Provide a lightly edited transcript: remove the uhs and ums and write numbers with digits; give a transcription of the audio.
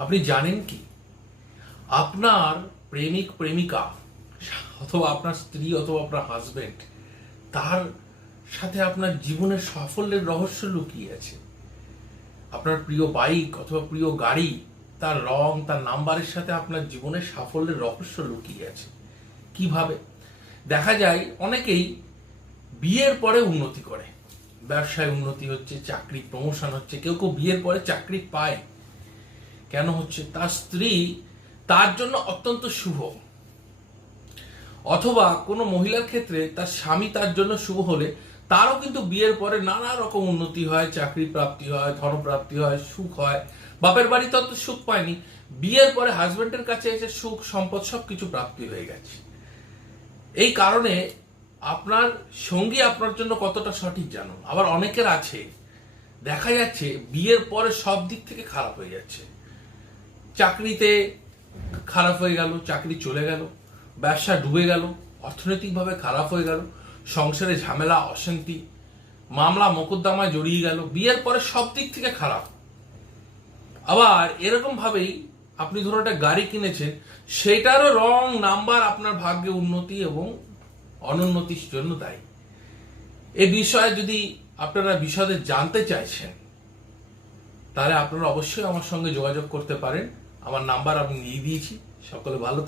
আপনি জানেন কি আপনার প্রেমিক প্রেমিকা অথবা আপনার স্ত্রী অথবা আপনার হাজবেন্ড তার সাথে আপনার জীবনের সাফল্যের রহস্য লুকিয়ে আছে। আপনার প্রিয় বাইক অথবা প্রিয় গাড়ি, তার রং, তার নাম্বারের সাথে আপনার জীবনের সাফল্যের রহস্য লুকিয়ে আছে। কিভাবে? দেখা যায় অনেকেই বিয়ের পরে উন্নতি করে, ব্যবসায় উন্নতি হচ্ছে, চাকরি প্রমোশন হচ্ছে, কেউ কেউ বিয়ের পরে চাকরি পায়। কেন হচ্ছে? তার স্ত্রী তার জন্য অত্যন্ত শুভ, অথবা কোনো মহিলার ক্ষেত্রে তার স্বামী তার জন্য শুভ হলে তারও কিন্তু বিয়ের পরে নানা রকম উন্নতি হয়, চাকরি প্রাপ্তি হয়, ধনপ্রাপ্তি হয়, সুখ হয়। বাপের বাড়িতে অত সুখ পায়নি, বিয়ের পরে হাজবেন্ডের কাছে এসে সুখ সম্পদ সবকিছু প্রাপ্তি হয়ে গেছে। এই কারণে আপনার সঙ্গী আপনার জন্য কতটা সঠিক জানুন। আবার অনেকের আছে, দেখা যাচ্ছে বিয়ের পরে সব দিক থেকে খারাপ হয়ে যাচ্ছে। চাকরিতে খারাপ হয়ে গেল, চাকরি চলে গেল, ব্যবসা ডুবে গেল, অর্থনৈতিকভাবে খারাপ হয়ে গেল, সংসারে ঝামেলা, অশান্তি, মামলা মোকদ্দমায় জড়িয়ে গেল, বিয়ের পরে সব দিক থেকে খারাপ। আবার এরকম ভাবেই আপনি ধরুন একটা গাড়ি কিনেছেন, সেটারও রং নাম্বার আপনার ভাগ্যে উন্নতি এবং অনুন্নতির জন্য দায়ী। এ বিষয়ে যদি আপনারা বিশদে জানতে চাইছেন তাহলে আপনারা অবশ্যই আমার সঙ্গে যোগাযোগ করতে পারেন। আমার নাম্বার আমি দিয়ে দিয়েছি। সকলে ভালো